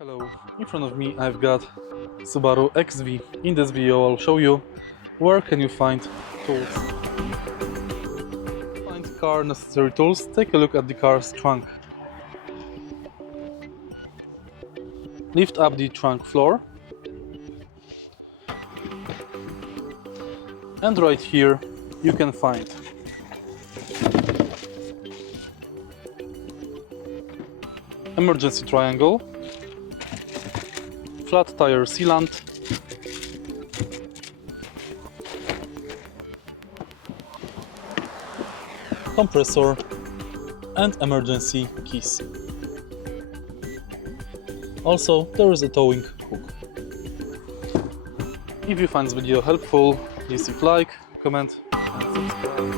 Hello, in front of me I've got Subaru XV. In this video I'll show you where can you find tools. To find car necessary tools, take a look at the car's trunk. Lift up the trunk floor, and right here you can find emergency triangle, flat tire sealant, compressor, and emergency keys. Also, there is a towing hook. If you find this video helpful, please leave like, comment and subscribe.